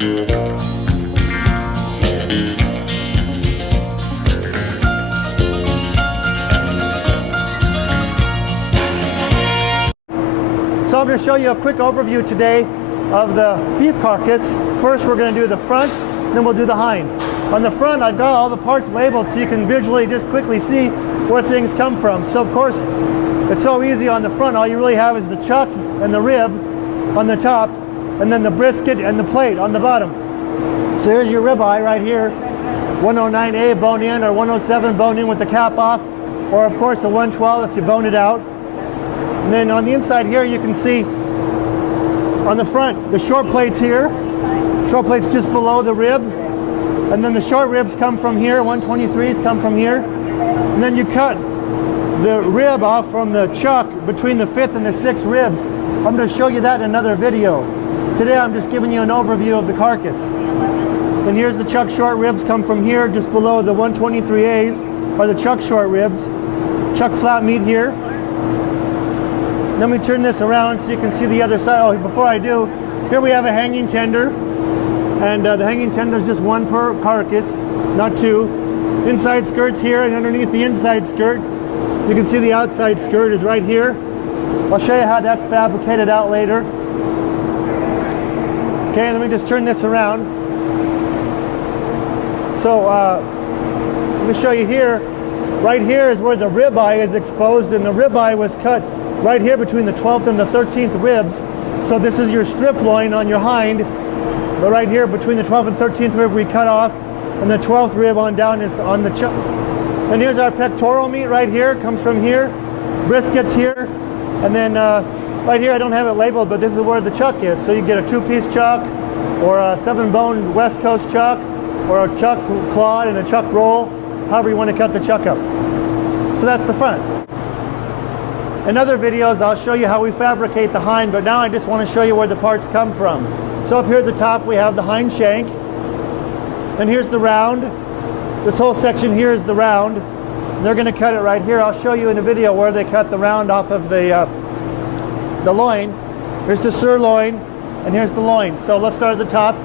So I'm going to show you a quick overview today of the beef carcass. First we're going to do the front, then we'll do the hind. On the front I've got all the parts labeled so you can visually just quickly see where things come from. So of course it's so easy on the front. All you really have is the chuck and the rib on the top, and then the brisket and the plate on the bottom. So here's your ribeye right here, 109A bone in, or 107 bone in with the cap off, or of course the 112 if you bone it out. And then on the inside here you can see on the front the short plates here. Short plates just below the rib, and then the short ribs come from here, 123s come from here, and then you cut the rib off from the chuck between the 5th and the 6th ribs. I'm going to show you that in another video. Today I'm just giving you an overview of the carcass. And here's the chuck short ribs come from here just below the 123As, or the chuck short ribs. Chuck flat meat here. Then we turn this around so you can see the other side. Oh, before I do, here we have a hanging tender, and the hanging tender is just one per carcass, not two. Inside skirt's here, and underneath the inside skirt, you can see the outside skirt is right here. I'll show you how that's fabricated out later. Okay, let me just turn this around. So let me show you here. Right here is where the ribeye is exposed, and the ribeye was cut right here between the 12th and the 13th ribs. So this is your strip loin on your hind, but right here between the 12th and 13th rib we cut off, and the 12th rib on down is on the chuck. And here's our pectoral meat right here, comes from here. Briskets here, and then right here I don't have it labeled, but this is where the chuck is. So you get a 2-piece chuck, or a 7-bone West Coast chuck, or a chuck clawed and a chuck roll, however you want to cut the chuck up. So that's the front. In other videos I'll show you how we fabricate the hind, but now I just want to show you where the parts come from. So up here at the top we have the hind shank, and here's the round. This whole section here is the round. They're going to cut it right here. I'll show you in a video where they cut the round off of the loin. Here's the sirloin, and here's the loin. So let's start at the top.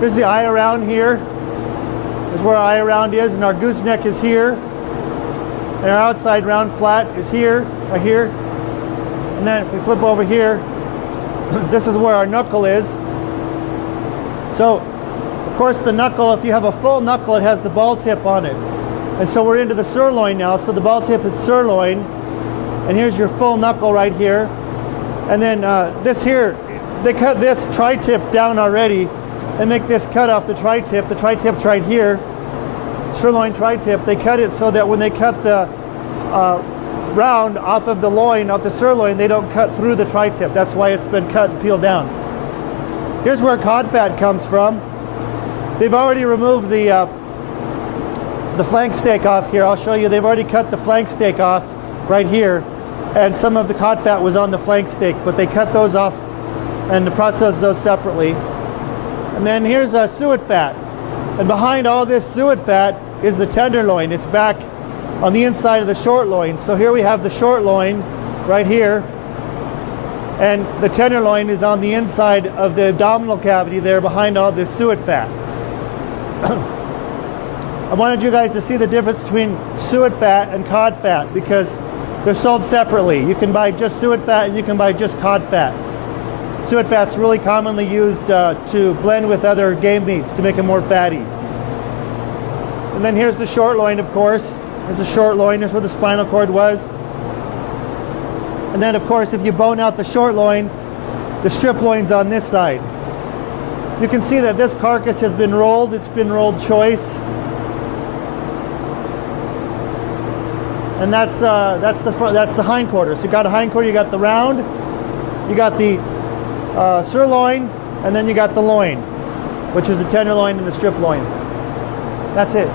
Here's the eye around here. This is where our eye around is, and our gooseneck is here. And our outside round flat is here, right here. And then if we flip over here, this is where our knuckle is. So, of course, the knuckle, if you have a full knuckle, it has the ball tip on it. And so we're into the sirloin now, so the ball tip is sirloin. And here's your full knuckle right here. And then this here, they cut this tri-tip down already. They make this cut off the tri-tip. The tri-tip's right here. Sirloin tri-tip. They cut it so that when they cut the round off of the loin, off the sirloin, they don't cut through the tri-tip. That's why it's been cut and peeled down. Here's where cod fat comes from. They've already removed the flank steak off here. I'll show you. They've already cut the flank steak off right here, and some of the cod fat was on the flank steak, but they cut those off and processed those separately. And then here's a suet fat. And behind all this suet fat is the tenderloin. It's back on the inside of the short loin. So here we have the short loin right here, and the tenderloin is on the inside of the abdominal cavity there behind all this suet fat. I wanted you guys to see the difference between suet fat and cod fat because they're sold separately. You can buy just suet fat and you can buy just cod fat. Suet fat's really commonly used to blend with other game meats to make them more fatty. And then here's the short loin, of course. There's the short loin. Here's where the spinal cord was. And then, of course, if you bone out the short loin, the strip loin's on this side. You can see that this carcass has been rolled. It's been rolled choice. And that's the front. That's the hindquarters. You got a hindquarter. You got the round. You got the sirloin, and then you got the loin, which is the tenderloin and the strip loin. That's it.